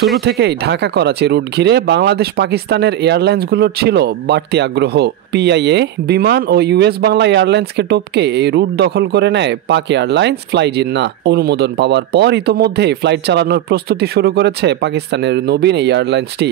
শুরু থেকেই ঢাকা করাচি রুট ঘিরে বাংলাদেশ পাকিস্তানের এয়ারলাইন্সগুলোর ছিল বাড়তি আগ্রহ। পিআইএ বিমান ও ইউএস বাংলা এয়ারলাইন্সকে টপকে এই রুট দখল করে নেয় পাক এয়ারলাইন্স ফ্লাই জিন্নাহ। অনুমোদন পাওয়ার পর ইতোমধ্যেই ফ্লাইট চালানোর প্রস্তুতি শুরু করেছে পাকিস্তানের নবীন এই এয়ারলাইন্সটি।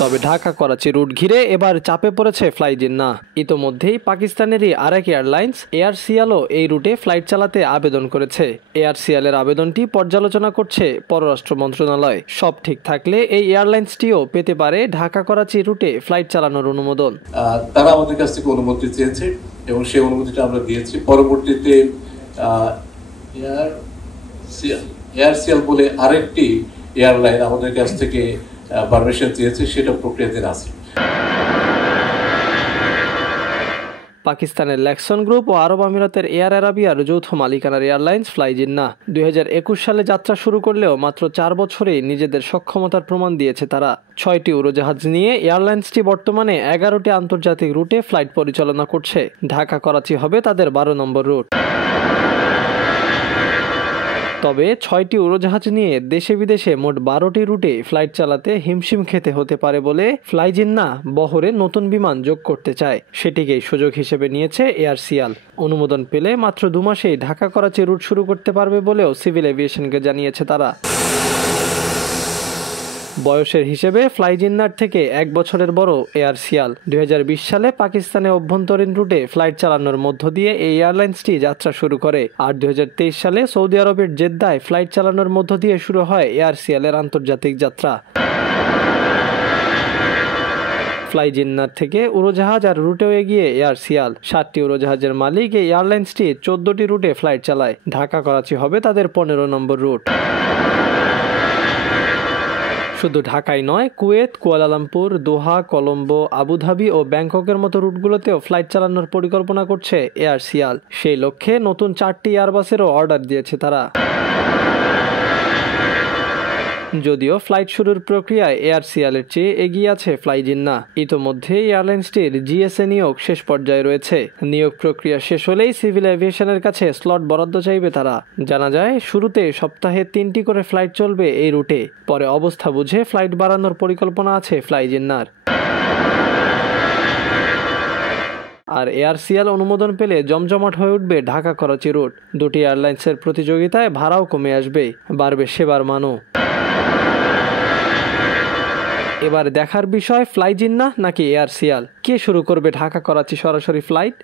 তবে ঢাকা করাচি রুট ঘিরে এবার চাপে পড়েছে ফ্লাই জিন্নাহ। ইতোমধ্যেই পাকিস্তানেরই আরেক এয়ারলাইন্স এয়ারসিয়ালও এই রুটে ফ্লাইট চালাতে আবেদন করেছে। এয়ারসিয়ালের আবেদনটি পর্যালোচনা করছে পররাষ্ট্র মন্ত্রণালয়। সব ঠিক থাকলে এই এয়ারলাইন্সটিও পেতে পারে ঢাকা করাচি রুটে ফ্লাইট চালানোর অনুমোদন। তারা আমাদের কাছ থেকে অনুমতি চেয়েছে এবং সেই অনুমতিটা আমরা দিয়েছি। পরবর্তীতে এয়ারসিয়াল বলে আরেকটি এয়ারলাইন আমাদের কাছ থেকে পারমিশন চেয়েছে, সেটা প্রক্রিয়াধীন আছে। পাকিস্তানের ল্যাক্সন গ্রুপ ও আরব আমিরাতের এয়ার আরাবিয়ার যৌথ মালিকানার এয়ারলাইন্স ফ্লাই জিন্নাহ 2021 সালে যাত্রা শুরু করলেও মাত্র 4 বছরেই নিজেদের সক্ষমতার প্রমাণ দিয়েছে তারা। 6টি উড়োজাহাজ নিয়ে এয়ারলাইন্সটি বর্তমানে 11টি আন্তর্জাতিক রুটে ফ্লাইট পরিচালনা করছে। ঢাকা করাচি হবে তাদের 12 নম্বর রুট। তবে 6টি উড়োজাহাজ নিয়ে দেশে বিদেশে মোট 12টি রুটে ফ্লাইট চালাতে হিমশিম খেতে হতে পারে বলে ফ্লাই জিন্নাহ বহরে নতুন বিমান যোগ করতে চায়। সেটিকেই সুযোগ হিসেবে নিয়েছে এয়ারসিয়াল। অনুমোদন পেলে মাত্র 2 মাসেই ঢাকা করাচি রুট শুরু করতে পারবে বলেও সিভিল এভিয়েশনকে জানিয়েছে তারা। বয়সের হিসেবে ফ্লাই জিন্নাহর থেকে 1 বছরের বড় এয়ারসিয়াল। 2020 সালে পাকিস্তানে অভ্যন্তরীণ রুটে ফ্লাইট চালানোর মধ্য দিয়ে এই এয়ারলাইন্সটি যাত্রা শুরু করে। আর 2023 সালে সৌদি আরবের জেদ্দায় ফ্লাইট চালানোর মধ্য দিয়ে শুরু হয় এয়ারসিয়ালের আন্তর্জাতিক যাত্রা। ফ্লাই জিন্নাহর থেকে উড়োজাহাজ আর রুটেও এগিয়ে এয়ারসিয়াল। 7টি উড়োজাহাজের মালিক এই এয়ারলাইন্সটি 14টি রুটে ফ্লাইট চালায়। ঢাকা করাচি হবে তাদের 15 নম্বর রুট। শুধু ঢাকায় নয়, কুয়েত, কুয়ালালামপুর, দোহা, কলম্বো, আবুধাবি ও ব্যাংককের মতো রুটগুলোতেও ফ্লাইট চালানোর পরিকল্পনা করছে এয়ারসিয়াল। সেই লক্ষ্যে নতুন 4টি এয়ারবাসেরও অর্ডার দিয়েছে তারা। যদিও ফ্লাইট শুরুর প্রক্রিয়ায় এয়ারসিয়ালের চেয়ে এগিয়ে আছে ফ্লাই জিন্নাহ। ইতোমধ্যে এয়ারলাইন্সটির জিএসএ নিয়োগ শেষ পর্যায়ে রয়েছে। নিয়োগ প্রক্রিয়া শেষ হলেই সিভিল এভিয়েশনের কাছে স্লট বরাদ্দ চাইবে তারা। জানা যায় শুরুতে সপ্তাহে 3টি করে ফ্লাইট চলবে এই রুটে। পরে অবস্থা বুঝে ফ্লাইট বাড়ানোর পরিকল্পনা আছে ফ্লাই জিন্নাহর। আর এয়ারসিয়াল অনুমোদন পেলে জমজমাট হয়ে উঠবে ঢাকা করাচি রুট। দুটি এয়ারলাইন্সের প্রতিযোগিতায় ভাড়াও কমে আসবে, বাড়বে সেবার মানও। এবার দেখার বিষয় ফ্লাই জিন্নাহ নাকি এয়ারসিয়াল, কে শুরু করবে ঢাকা করাচি সরাসরি ফ্লাইট।